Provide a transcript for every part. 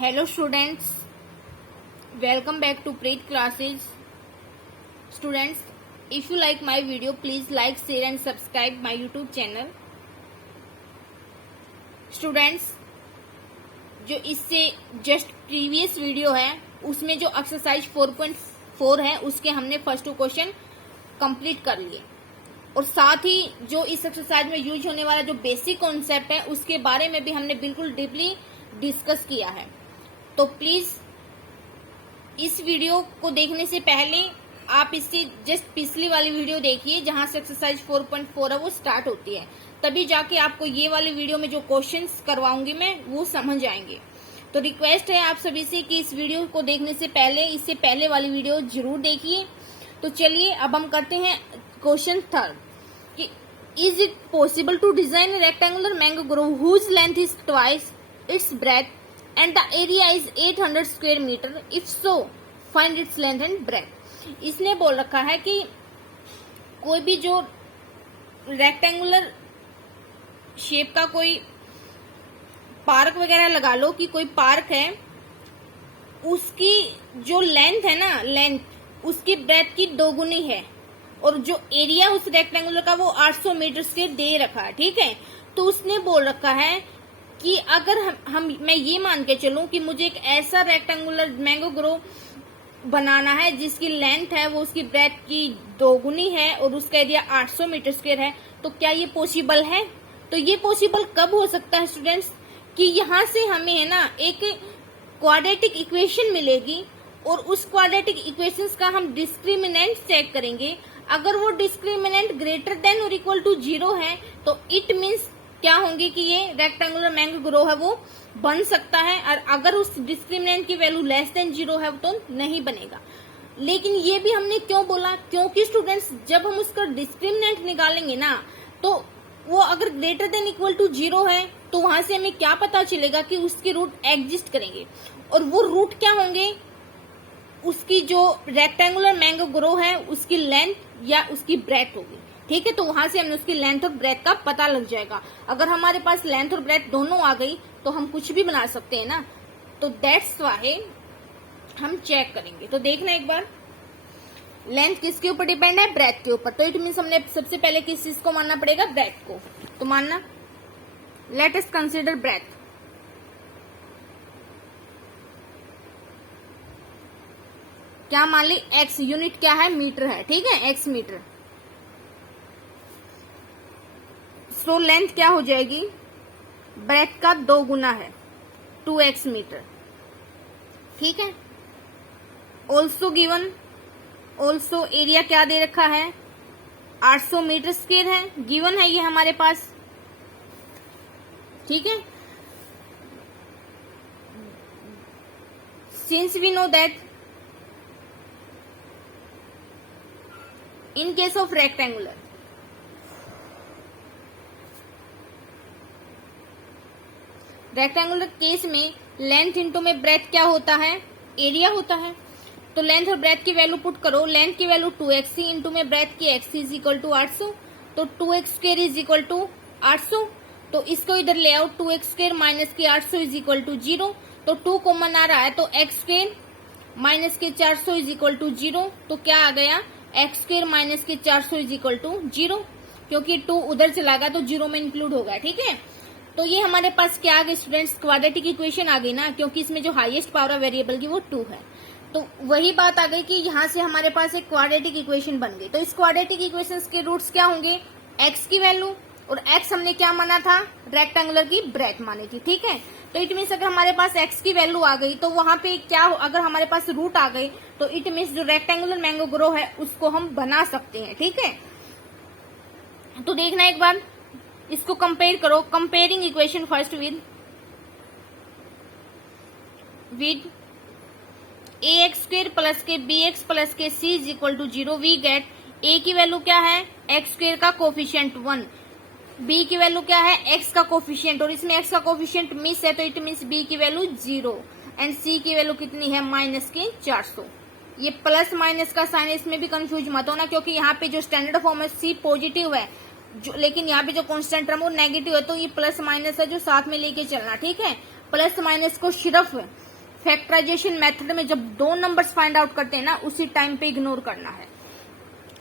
Hello students, welcome back to Preet classes. Students, if you like my video, please like, share and subscribe my YouTube channel. Students, जो इससे just previous video है उसमें जो exercise 4.4 है उसके हमने first 2 question complete कर लिए और साथ ही जो इस एक्सरसाइज में यूज होने वाला जो बेसिक कॉन्सेप्ट है उसके बारे में भी हमने बिल्कुल डीपली डिस्कस किया है। तो प्लीज इस वीडियो को देखने से पहले आप इससे जस्ट पिछली वाली वीडियो देखिए जहां से एक्सरसाइज 4.4 है वो स्टार्ट होती है, तभी जाके आपको ये वाली वीडियो में जो क्वेश्चंस करवाऊंगी मैं वो समझ आएंगे। तो रिक्वेस्ट है आप सभी से कि इस वीडियो को देखने से पहले इससे पहले वाली वीडियो जरूर देखिए। तो चलिए अब हम करते हैं क्वेश्चन थर्ड कि is it possible to design rectangular mango grove whose length is twice its breadth and the area is 800 square meter, if so find its length and breadth। इसने बोल रखा है कि कोई भी जो रेक्टेंगुलर शेप का कोई पार्क वगैरह लगा लो कि कोई पार्क है, उसकी जो लेंथ है ना, लेंथ उसकी ब्रेथ की 2 गुनी है और जो एरिया उस रेक्टेंगुलर का वो 800 मीटर स्क्वायर दे रखा है। ठीक है, तो उसने बोल रखा है कि अगर मैं ये मान के चलूं कि मुझे एक ऐसा रेक्टेंगुलर मैंगो ग्रो बनाना है जिसकी लेंथ है वो उसकी ब्रेथ की 2 गुनी है और उसका एरिया 800 मीटर स्क्वायर है, तो क्या ये पॉसिबल है? तो ये पॉसिबल कब हो सकता है स्टूडेंट्स कि यहाँ से हमें है ना एक क्वाड्रेटिक इक्वेशन मिलेगी और उस क्वाड्रेटिक इक्वेशंस का हम डिस्क्रिमिनेंट चेक करेंगे। अगर वो डिस्क्रिमिनेंट ग्रेटर देन और इक्वल टू 0 है तो इट मीन्स क्या होंगे कि ये रेक्टेंगुलर मैंगो ग्रो है वो बन सकता है, और अगर उस डिस्क्रिमिनेंट की वैल्यू लेस देन 0 है तो नहीं बनेगा। लेकिन ये भी हमने क्यों बोला? क्योंकि स्टूडेंट्स जब हम उसका डिस्क्रिमिनेंट निकालेंगे ना तो वो अगर ग्रेटर देन इक्वल टू 0 है तो वहां से हमें क्या पता चलेगा कि उसके रूट एग्जिस्ट करेंगे और वो रूट क्या होंगे, उसकी जो रेक्टेंगुलर मैंगो ग्रो है उसकी लेंथ या उसकी ब्रेथ होगी। ठीक है, तो वहां से हमें उसकी लेंथ और ब्रेथ का पता लग जाएगा। अगर हमारे पास लेंथ और ब्रेथ दोनों आ गई तो हम कुछ भी बना सकते हैं ना, तो दैट्स वाई हम चेक करेंगे। तो देखना एक बार, लेंथ किसके ऊपर डिपेंड है? ब्रेथ के ऊपर। तो इट मीन्स हमने सबसे पहले किस चीज को मानना पड़ेगा? ब्रेथ को। तो मानना, लेट अस कंसिडर ब्रेथ। क्या मान ली? एक्स, यूनिट क्या है? मीटर है। ठीक है, एक्स मीटर। सो लेंथ क्या हो जाएगी? ब्रेथ का 2 गुना है, 2x मीटर। ठीक है, ऑल्सो गिवन, ऑल्सो एरिया क्या दे रखा है? 800 मीटर स्क्वायर है, गिवन है ये हमारे पास। ठीक है, since we know that in case of rectangular case में लेंथ इंटू में ब्रेथ क्या होता है? एरिया होता है। तो लेंथ और ब्रेथ की वैल्यू पुट करो, लेंथ की वैल्यू 2x इंटू में ब्रेथ की x इज इक्वल टू 800, तो 2x square is equal to 800। तो इसको इधर ले आओ, 2x स्क्वायर माइनस के 800 इज इक्वल टू 0, तो 2 कॉमन आ रहा है तो x स्क्वायर माइनस के 400 इज इक्वल टू 0। तो क्या आ गया? x स्क्वायर माइनस के 400 इज इक्वल टू 0, क्योंकि 2 उधर चला गया तो 0 में इंक्लूड होगा। ठीक है, तो ये हमारे पास क्या आ गई स्टूडेंट्स? क्वाड्रेटिक इक्वेशन आ गई ना, क्योंकि इसमें जो हाईएस्ट पावर वेरिएबल की वो 2 है। तो वही बात आ गई कि यहाँ से हमारे पास एक क्वाड्रेटिक इक्वेशन बन गई। तो इस क्वाड्रेटिक इक्वेशन के रूट्स क्या होंगे? x की वैल्यू, और x हमने क्या माना था? रेक्टेंगुलर की ब्रेथ मानी थी। ठीक है, तो इट मीन्स अगर हमारे पास x की वैल्यू आ गई तो वहां पे क्या, अगर हमारे पास रूट आ गई तो इट मीन्स जो रेक्टेंगुलर मैंगो ग्रो है उसको हम बना सकते हैं। ठीक है, तो देखना एक बार, इसको कंपेयर करो। Comparing equation first with ax square plus के bx प्लस के c is equal to 0, we get a की वैल्यू क्या है? x स्क्वेयर का कोफिशिएंट 1, b की वैल्यू क्या है? x का कोफिशिएंट, और इसमें x का कोफिशिएंट मिस है तो इट मीन्स b की वैल्यू 0 एंड c की वैल्यू कितनी है? माइनस के 400। ये प्लस माइनस का साइन, इसमें भी कंफ्यूज मत होना, क्योंकि यहाँ पे जो स्टैंडर्ड फॉर्म है c पॉजिटिव है लेकिन यहाँ पे जो कांस्टेंट टर्म नेगेटिव है, तो ये प्लस माइनस है जो साथ में लेके चलना। ठीक है, प्लस माइनस को सिर्फ फैक्टराइजेशन मेथड में जब दो नंबर्स फाइंड आउट करते हैं ना, उसी टाइम पे इग्नोर करना है।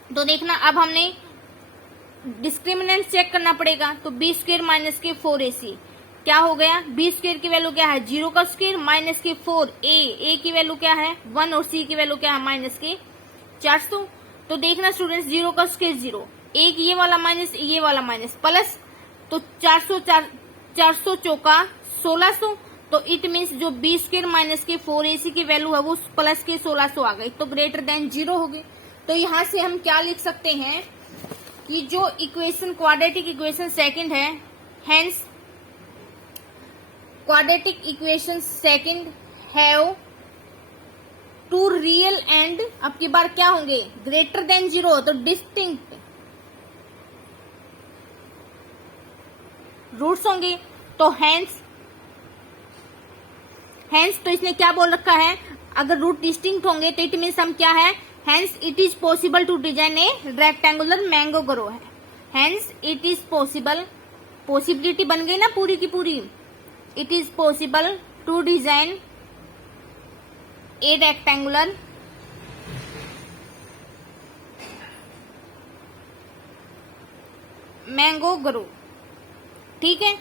तो देखना, अब हमने डिस्क्रिमिनेंट चेक करना पड़ेगा। तो बी स्क्वायर माइनस के 4ac क्या हो गया, बी स्क्वायर की वैल्यू क्या है 0 का स्क्वायर माइनस के 4, ए की वैल्यू क्या है 1 और सी की वैल्यू क्या है माइनस के 400। तो देखना स्टूडेंट्स, 0 का स्क्वायर 0, एक ये वाला माइनस ये वाला माइनस प्लस, तो 400 चौका 1600। तो इट मीन्स जो बी स्क्वायर माइनस के 4ac की वैल्यू है वो प्लस के 1600 आ गई, तो ग्रेटर देन 0 होगी। तो यहां से हम क्या लिख सकते हैं कि जो इक्वेशन क्वाड्रेटिक इक्वेशन सेकंड है, hence quadratic equation second have two real and अब की बार क्या होंगे ग्रेटर देन 0, तो डिस्टिंक्ट रूट्स होंगे। तो हेंस तो इसने क्या बोल रखा है, अगर रूट डिस्टिंक्ट होंगे तो इट मीन्स हम क्या है, hence it is possible to design a rectangular mango grove है। Hence it is possible, possibility बन गई ना पूरी की पूरी, it is possible to design a rectangular mango grove. ठीक है,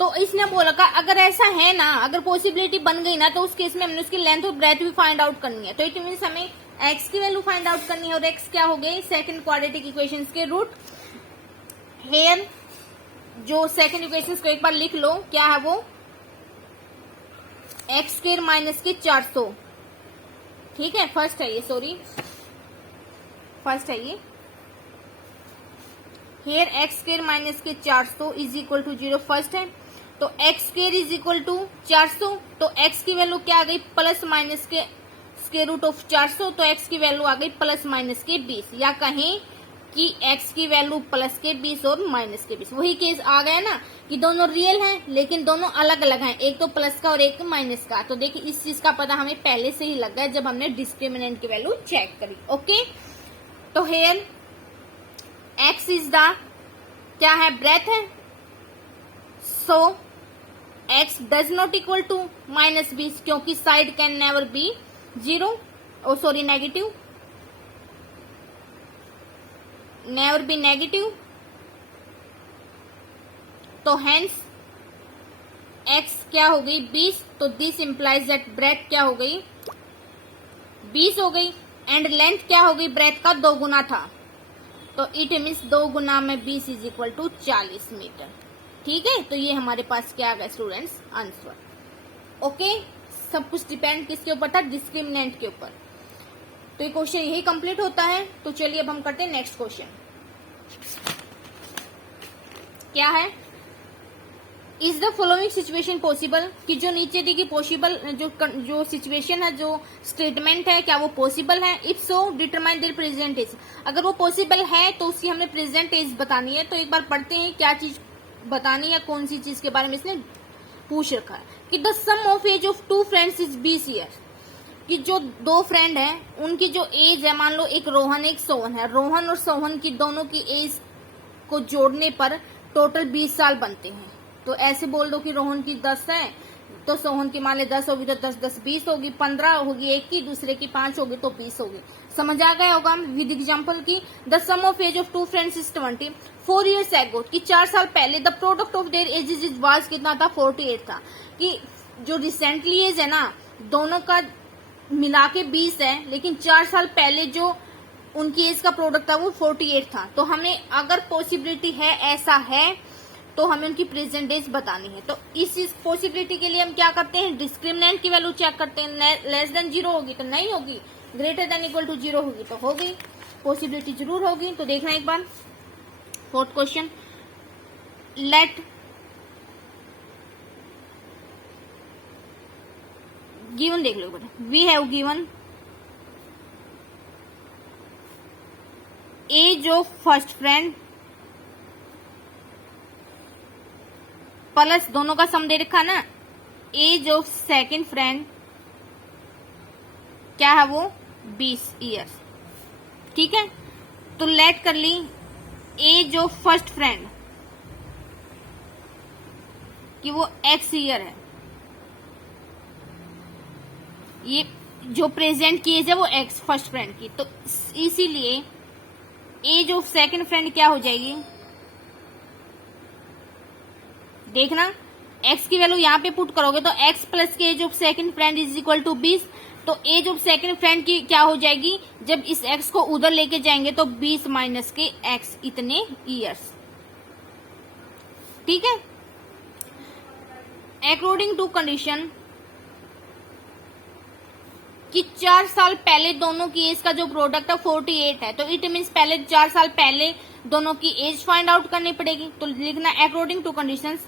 तो इसने बोला का अगर ऐसा है ना, अगर पॉसिबिलिटी बन गई ना, तो उस केस में हमने उसकी लेंथ और ब्रेथ भी फाइंड आउट करनी है। तो इट मीन्स हमें x की वैल्यू फाइंड आउट करनी है, और x क्या हो गई सेकंड क्वाड्रेटिक इक्वेशंस के रूट। हेयर जो सेकंड इक्वेशंस को एक बार लिख लो, क्या है वो एक्स स्क्वायर माइनस के 400। ठीक है, फर्स्ट है ये, सॉरी फर्स्ट है ये। हेयर एक्स स्क्वायर माइनस के 400 इज इक्वल टू 0 फर्स्ट है। तो x square is equal to 400, तो एक्स की वैल्यू क्या आ गई प्लस माइनस के स्क्वायर रूट ऑफ 400, तो एक्स की वैल्यू आ गई प्लस माइनस के 20, या कहें कि एक्स की वैल्यू प्लस के 20 और माइनस के 20। वही केस आ गया ना कि दोनों रियल हैं लेकिन दोनों अलग अलग हैं, एक तो प्लस का और एक माइनस का। तो देखिए इस चीज का पता हमें पहले से ही लग गया जब हमने डिस्क्रिमिनेंट की वैल्यू चेक करी। ओके, तो हेयर एक्स इज द क्या है ब्रेथ है, so X does not equal to minus 20, क्योंकि side can never be 0, oh sorry negative, never be negative. तो हेंस एक्स क्या हो गई 20, तो दिस इंप्लाइज दैट ब्रेथ क्या हो गई 20 हो गई, एंड लेंथ क्या हो गई ब्रेथ का 2 गुना था, तो इट मीन्स 2 गुना में 20 इज इक्वल टू 40 मीटर। ठीक है, तो ये हमारे पास क्या आ गया स्टूडेंट्स आंसर। ओके, सब कुछ डिपेंड किसके ऊपर था, डिस्क्रिमिनेंट के ऊपर। तो ये क्वेश्चन यही कंप्लीट होता है। तो चलिए अब हम करते हैं नेक्स्ट क्वेश्चन। क्या है, is the following situation possible, कि जो नीचे दी गई पॉसिबल जो सिचुएशन है, जो स्टेटमेंट है, क्या वो पॉसिबल है। If so determine their present age, अगर वो पॉसिबल है तो उसकी हमने प्रेजेंट एज बतानी है। तो एक बार पढ़ते हैं क्या चीज बतानी है, कौन सी चीज के बारे में इसने पूछ रखा है कि the sum of age of 2 friends is 20 year, कि जो 2 फ्रेंड हैं उनकी जो एज है, मान लो एक रोहन एक सोहन है, रोहन और सोहन की दोनों की एज को जोड़ने पर टोटल 20 साल बनते हैं। तो ऐसे बोल दो कि रोहन की 10 है तो सोहन की मान ले 10 होगी, तो 10 10 20 होगी, 15 होगी एक की, दूसरे की 5 होगी, तो 20 होगी। समझ आ गया होगा विद एग्जाम्पल की the sum of age of 2 friends is 20 4 years ago, कि 4 साल पहले the product of their ages is was कितना था 48 था, कि जो रिसेंटली एज है ना दोनों का मिला के 20 है, लेकिन 4 साल पहले जो उनकी एज का प्रोडक्ट था वो 48 था। तो हमें अगर पॉसिबिलिटी है ऐसा है तो हमें उनकी प्रेजेंट एज बतानी है। तो इस पॉसिबिलिटी के लिए हम क्या करते हैं, डिस्क्रिमिनेंट की वैल्यू चेक करते हैं। लेस देन 0 होगी तो नहीं होगी, ग्रेटर देन इक्वल टू 0 होगी तो होगी, पॉसिबिलिटी जरूर होगी। तो देखना एक बार फोर्थ क्वेश्चन, लेट गिवन देख लो बेटा, we have given age of first friend plus दोनों का सम दे रखा ना एज ऑफ सेकंड फ्रेंड, क्या है वो 20 ईयर्स। ठीक है, तो लेट कर ली एज ऑफ फर्स्ट फ्रेंड कि वो x ईयर है, ये जो प्रेजेंट की एज है वो एक्स फर्स्ट फ्रेंड की, तो इसीलिए एज ऑफ सेकंड फ्रेंड क्या हो जाएगी, देखना एक्स की वैल्यू यहाँ पे पुट करोगे तो एक्स प्लस के age of second friend is equal to 20। तो एज ऑफ सेकंड फ्रेंड की क्या हो जाएगी, जब इस एक्स को उधर लेके जाएंगे तो 20 माइनस के एक्स, इतने ईयर्स। ठीक है, अकॉर्डिंग टू कंडीशन कि 4 साल पहले दोनों की एज का जो प्रोडक्ट है 48 है, तो इट मीन्स पहले 4 साल पहले दोनों की एज फाइंड आउट करनी पड़ेगी। तो लिखना according to conditions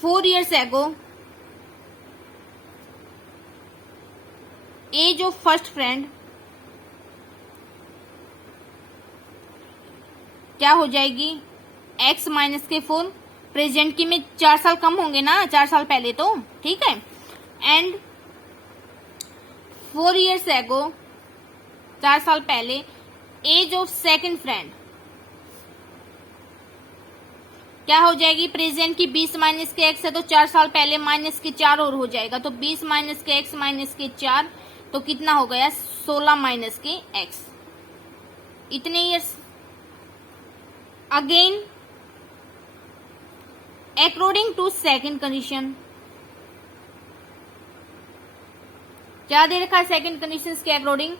4 years ago age of first friend क्या हो जाएगी, x माइनस के 4, प्रेजेंट की में 4 साल कम होंगे ना, 4 साल पहले तो, ठीक है। एंड 4 years ago 4 साल पहले एज ऑफ सेकंड फ्रेंड क्या हो जाएगी, प्रेजेंट की 20 माइनस के x है तो 4 साल पहले माइनस के 4 और हो जाएगा, तो 20 माइनस के x माइनस के 4, तो कितना हो गया 16 माइनस के x, इतने years. Again according to second condition क्या दे रखा है सेकंड कंडीशन के अकॉर्डिंग,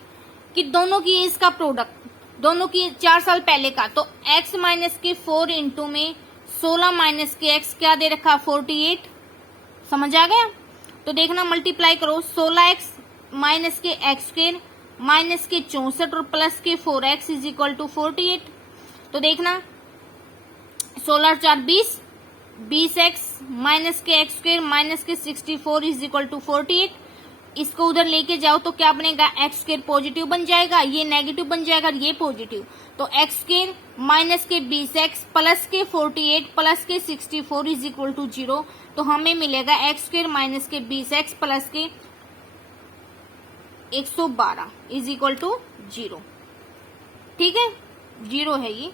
कि दोनों की एज का प्रोडक्ट, दोनों की 4 साल पहले का, तो x माइनस के 4 इंटू में 16 माइनस के x क्या दे रखा 48, समझ आ गया। तो देखना मल्टीप्लाई करो, 16x माइनस के एक्स स्क्वायर माइनस के 64 और प्लस के 4x इज इक्वल टू 48। तो देखना 16 4 20, 20x माइनस के एक्स स्क्वायर माइनस के 64 इज इक्वल टू 48। इसको उधर लेके जाओ तो क्या बनेगा, एक्स स्क्वायर पॉजिटिव बन जाएगा, ये नेगेटिव बन जाएगा, ये पॉजिटिव, तो एक्स स्क्वायर माइनस के 20x प्लस के 48 प्लस के 64 इज इक्वल टू 0। तो हमें मिलेगा एक्स स्क्वायर माइनस के 20x प्लस के 112 इज इक्वल टू 0। ठीक है, 0 है ये।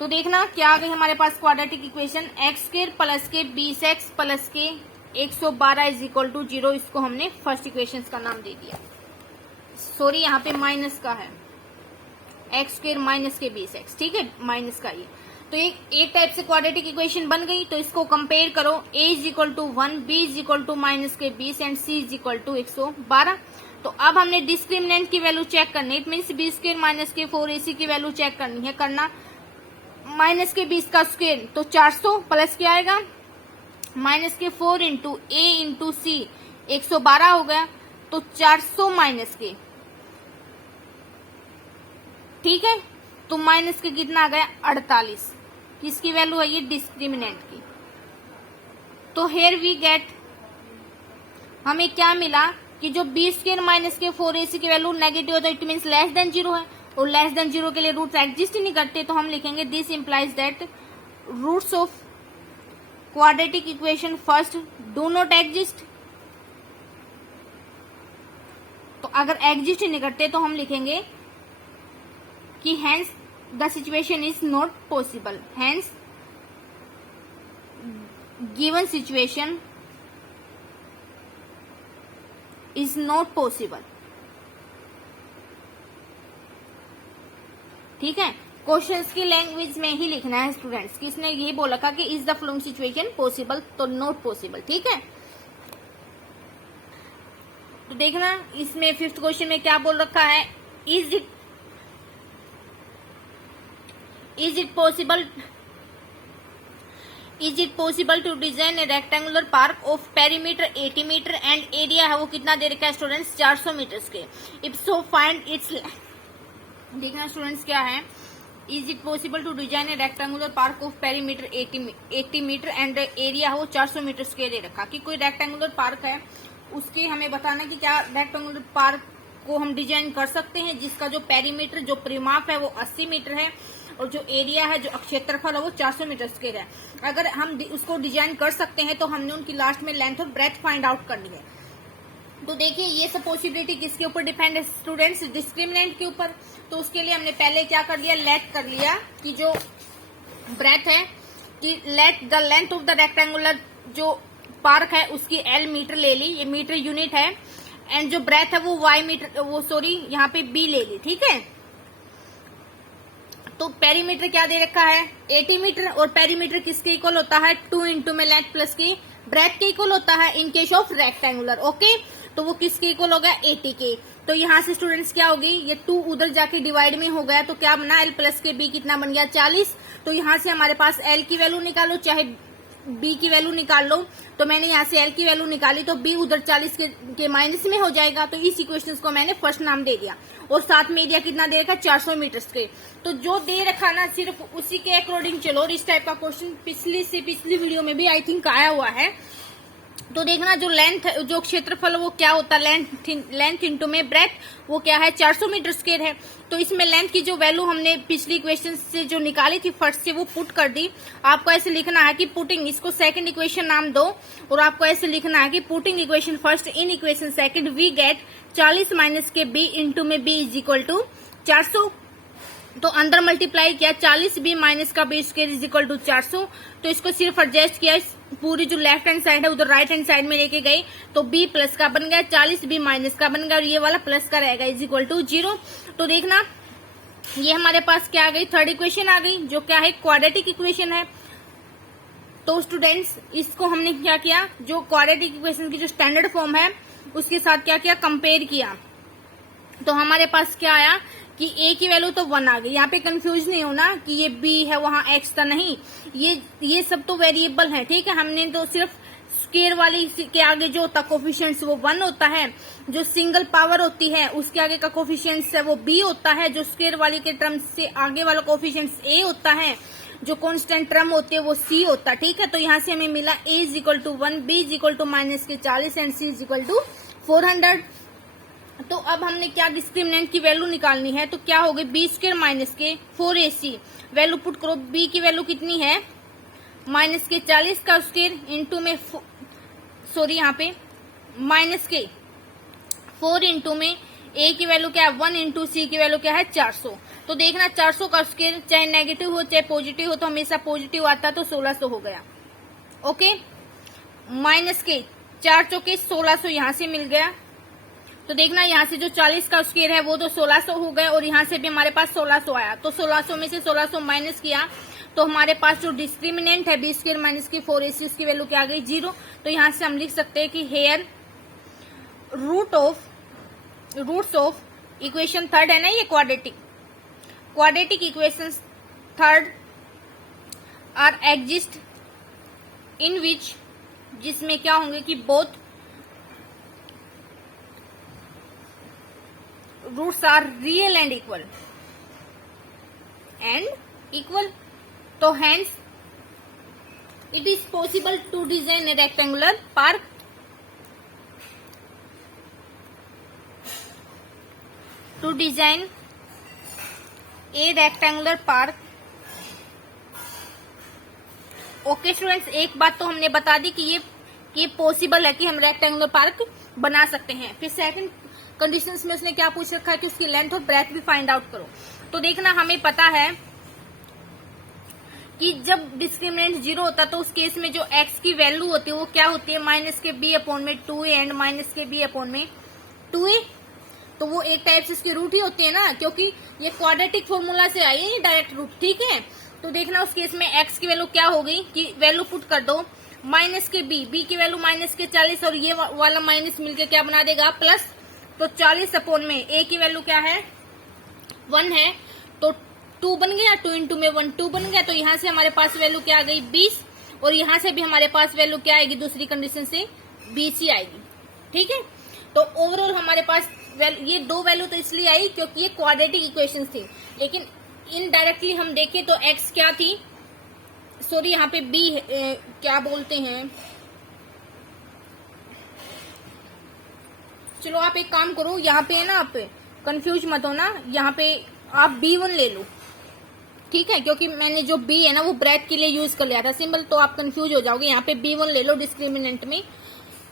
तो देखना क्या आ गई हमारे पास quadratic equation, X square plus के 20x प्लस के 112 इज इक्वल टू 0। इसको हमने फर्स्ट इक्वेशन का नाम दे दिया, सॉरी यहाँ पे माइनस का है, एक्स स्क्वायर माइनस के 20x, ठीक है, माइनस का ये। तो एक टाइप से क्वाड्रेटिक इक्वेशन बन गई। तो इसको कंपेयर करो, a is equal to 1, b is equal to minus के 20 and c is equal to 112। तो अब हमने डिस्क्रिमिनेंट की वैल्यू चेक करनी है, it means b square minus के 4ac की वैल्यू चेक करनी है। करना माइनस के 20 का स्क्वायर तो 400 प्लस क्या आएगा, माइनस के 4 इंटू ए इंटू सी 112 हो गया, तो 400 माइनस के, ठीक है, तो माइनस के कितना आ गया 48। किसकी वैल्यू है ये, डिस्क्रिमिनेंट की। तो हेयर वी गेट, हमें क्या मिला कि जो b स्क्वायर माइनस के 4ac की वैल्यू नेगेटिव होता है, इट मीन्स लेस देन 0 है, और लेस देन 0 के लिए रूट्स एग्जिस्ट ही नहीं करते। तो हम लिखेंगे this implies that roots of quadratic equation first do not exist. तो अगर एग्जिस्ट ही नहीं करते तो हम लिखेंगे कि hence the situation is not possible, hence given situation is not possible. ठीक है, क्वेश्चंस की लैंग्वेज में ही लिखना है स्टूडेंट्स। किसने ये बोला था कि is the following situation possible, तो नॉट पॉसिबल। ठीक है, तो देखना इसमें फिफ्थ क्वेश्चन में क्या बोल रखा है, is it possible to design a rectangular park of perimeter 80 metre and area है वो कितना दे रखा है स्टूडेंट्स 400 मीटर के। इफ सो फाइंड इट्स, देखना स्टूडेंट्स क्या है, is it possible to design a rectangular park of perimeter 80 metre and area है वो 400 मीटर के दे रखा। कि कोई रेक्टेंगुलर पार्क है, उसके हमें बताना कि क्या रेक्टेंगुलर पार्क को हम डिजाइन कर सकते हैं जिसका जो पेरीमीटर जो परिमाप है वो 80 मीटर है और जो एरिया है जो क्षेत्रफल है वो 400 मीटर स्क्वायर है। अगर हम उसको डिजाइन कर सकते हैं तो हमने उनकी लास्ट में लेंथ और ब्रेथ फाइंड आउट करनी है। तो देखिए ये सब पॉसिबिलिटी किसके ऊपर डिपेंड है स्टूडेंट्स, डिस्क्रिमिनेंट के ऊपर। तो उसके लिए हमने पहले क्या कर लिया, लेट कर लिया कि जो ब्रेथ है कि let the length of the rectangular जो पार्क है उसकी एल मीटर ले ली, ये मीटर यूनिट है, एंड जो ब्रेथ है वो वाई मीटर, वो सॉरी यहाँ पे बी ले ली, ठीक है। तो पेरीमीटर क्या दे रखा है 80 मीटर, और पेरीमीटर किसके इक्वल होता है 2 इंटू में लेंथ प्लस की ब्रेथ के इक्वल होता है इन केस ऑफ रेक्टेंगुलर, ओके। तो वो किसके इक्वल हो गया 80 के। तो यहाँ से स्टूडेंट्स क्या होगी, ये 2 उधर जाके डिवाइड में हो गया, तो क्या बना एल प्लस के बी कितना बन गया 40। तो यहाँ से हमारे पास एल की वैल्यू निकालो चाहे बी की वैल्यू निकाल लो। तो मैंने यहाँ से एल की वैल्यू निकाली तो बी उधर 40 के माइनस में हो जाएगा, तो इस इक्वेशन को मैंने फर्स्ट नाम दे दिया। और साथ में एरिया कितना दे रखा 400 मीटर्स के। तो जो दे रखा ना सिर्फ उसी के अकॉर्डिंग चलो। और इस टाइप का क्वेश्चन पिछली वीडियो में भी आई थिंक आया हुआ है। तो देखना जो लेंथ जो क्षेत्रफल वो क्या होता है लेंथ इंटू में ब्रेथ, वो क्या है 400 मीटर स्क्वायर है। तो इसमें लेंथ की जो वैल्यू हमने पिछली इक्वेशन से जो निकाली थी फर्स्ट से वो पुट कर दी। आपको ऐसे लिखना है कि पुटिंग, इसको सेकंड इक्वेशन नाम दो, और आपको ऐसे लिखना है कि putting equation first in equation second we get 40 minus के बी इंटू में बी इज इक्वल टू 400। तो अंदर मल्टीप्लाई किया 40 बी माइनस का b square is equal to 400। तो इसको सिर्फ एडजस्ट किया, पूरी जो लेफ्ट हैंड साइड है उधर राइट हैंड साइड में लेके गई, तो b प्लस का बन गया 40 b माइनस का बन गया, और ये वाला प्लस का रहेगा इज इक्वल टू 0। तो देखना ये हमारे पास क्या आ गई थर्ड इक्वेशन आ गई, जो क्या है क्वाड्रेटिक इक्वेशन है। तो स्टूडेंट्स इसको हमने क्या किया, जो क्वाड्रेटिक इक्वेशन की जो स्टैंडर्ड फॉर्म है उसके साथ क्या किया कंपेयर किया। तो हमारे पास क्या आया कि a की वैल्यू तो 1 आ गई। यहाँ पे कंफ्यूज नहीं होना कि ये b है वहां x था, नहीं, ये सब तो वेरिएबल है, ठीक है। हमने तो सिर्फ स्क्वायर वाली के आगे जो होता कोफिशिएंट्स वो 1 होता है, जो सिंगल पावर होती है उसके आगे का कोफिशिएंट्स है वो b होता है, जो स्क्वायर वाली के टर्म से आगे वाला कोफिशिएंट्स a होता है, जो कांस्टेंट टर्म होती है वो c होता है, ठीक है। तो यहाँ से हमें मिला a is equal to 1, b is equal to minus के 40 and c is equal to 400। तो अब हमने क्या डिस्क्रिमिनेंट की वैल्यू निकालनी है, तो क्या होगी बी स्क्वायर माइनस के 4ac वैल्यू पुट करो। b की वैल्यू कितनी है माइनस के 40 का स्क्वायर इंटू में सॉरी यहाँ पे माइनस के 4 इंटू में a की वैल्यू क्या है 1 इंटू c की वैल्यू क्या है 400। तो देखना 400 का स्क्वायर चाहे नेगेटिव हो चाहे पॉजिटिव हो तो हमेशा पॉजिटिव आता, तो 1600 हो गया, ओके। माइनस के 4 चौके 1600 यहाँ से मिल गया। तो देखना यहाँ से जो 40 का स्क्वायर है वो तो 1600 हो गए, और यहाँ से भी हमारे पास 1600 आया। तो 1600 में से 1600 माइनस किया तो हमारे पास जो डिस्क्रिमिनेंट है बी स्क्वायर माइनस की 4ac इसकी वैल्यू क्या आ गई 0। तो यहाँ से हम लिख सकते हैं कि here roots of equation third है ना, ये quadratic equation third are exist in which, जिसमें क्या होंगे कि both roots are real and equal. तो hence it is possible to design a rectangular park okay students, एक बात तो हमने बता दी कि ये पॉसिबल है कि हम रेक्टेंगुलर पार्क बना सकते हैं। फिर सेकंड कंडीशंस में उसने क्या पूछ रखा है कि उसकी लेंथ और ब्रेथ भी फाइंड आउट करो। तो देखना हमें पता है कि जब डिस्क्रिमिनेंट 0 होता है तो उस केस में जो x की वैल्यू होती है वो क्या होती है माइनस के b अपॉन में 2a एंड माइनस के b अपॉन में 2a। तो वो एक टाइप से इसकी रूट ही होती है ना, क्योंकि ये क्वाड्रेटिक फॉर्मूला से आई है ये डायरेक्ट रूट, ठीक है। तो देखना उस केस में x की वैल्यू क्या होगी कि वैल्यू पुट कर दो माइनस के b की वैल्यू माइनस के 40 और ये वाला माइनस मिलके क्या बना देगा प्लस। तो 40 अपॉन में a की वैल्यू क्या है 1 है, तो 2 बन गया, 2 इंटू में 1 2 बन गया। तो यहाँ से हमारे पास वैल्यू क्या आ गई 20, और यहाँ से भी हमारे पास वैल्यू क्या आएगी दूसरी कंडीशन से 20 ही आएगी, ठीक है। तो ओवरऑल हमारे पास ये दो वैल्यू तो इसलिए आई क्योंकि ये क्वाड्रेटिक इक्वेशन थी, लेकिन इनडायरेक्टली हम देखें तो x क्या थी, सॉरी यहाँ पे b क्या बोलते हैं, चलो आप एक काम करो, यहाँ पे है ना आप कंफ्यूज मत हो ना, यहाँ पे आप b1 ले लो, ठीक है, क्योंकि मैंने जो b है ना वो ब्रेथ के लिए यूज कर लिया था सिंबल, तो आप कंफ्यूज हो जाओगे। यहाँ पे b1 ले लो डिस्क्रिमिनेंट में,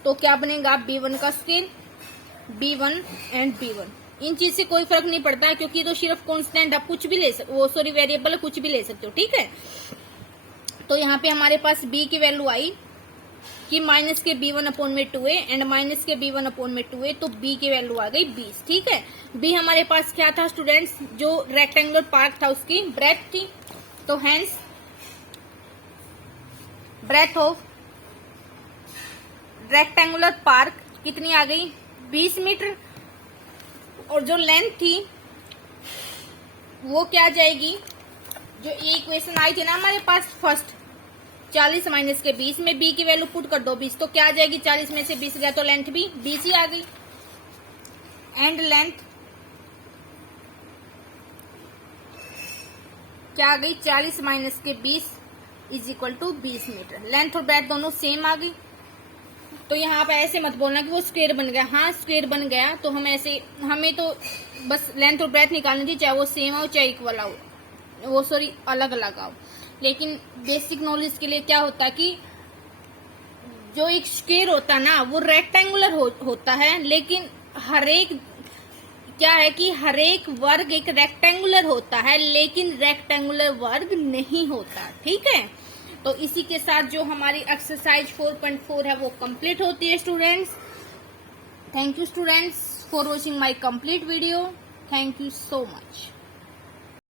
तो क्या बनेगा b1 का स्केल b1 एंड b1। इन चीज से कोई फर्क नहीं पड़ता है क्योंकि ये तो सिर्फ कांस्टेंट, आप कुछ भी ले सकते वो सॉरी वेरिएबल कुछ भी ले सकते हो, ठीक है। तो यहाँ पे हमारे पास b की वैल्यू आई कि माइनस के b1/2a एंड माइनस के b1/2a, तो b की वैल्यू आ गई 20। ठीक है, b हमारे पास क्या था स्टूडेंट्स, जो रेक्टेंगुलर पार्ट था उसकी ब्रेथ थी, तो hence breadth of rectangular park कितनी आ गई 20 मीटर, और जो लेंथ थी वो क्या जाएगी, जो ये इक्वेशन आई थी ना हमारे पास फर्स्ट 40 माइनस के 20 में b की वैल्यू पुट कर दो 20, तो क्या आ जाएगी 40 में से 20 गया तो लेंथ भी 20 ही आ गई। एंड लेंथ क्या आ गई 40 माइनस के 20 is equal to 20 metre. Length और ब्रेथ दोनों सेम आ गई, तो यहाँ पे ऐसे मत बोलना कि वो स्क्वायर बन गया। हाँ स्क्वायर बन गया तो हम ऐसे, हमें तो बस लेंथ और ब्रेथ निकालनी थी, चाहे वो सेम हो चाहे इक्वल हो, वो सॉरी अलग अलग आओ। लेकिन बेसिक नॉलेज के लिए क्या होता है कि जो एक स्क्वायर होता है ना वो रेक्टेंगुलर होता है, लेकिन हर एक क्या है कि हर एक वर्ग एक रेक्टेंगुलर होता है, लेकिन रेक्टेंगुलर वर्ग नहीं होता। ठीक है, तो इसी के साथ जो हमारी एक्सरसाइज 4.4 है वो कंप्लीट होती है students. Thank you students for watching my complete video. Thank you so much.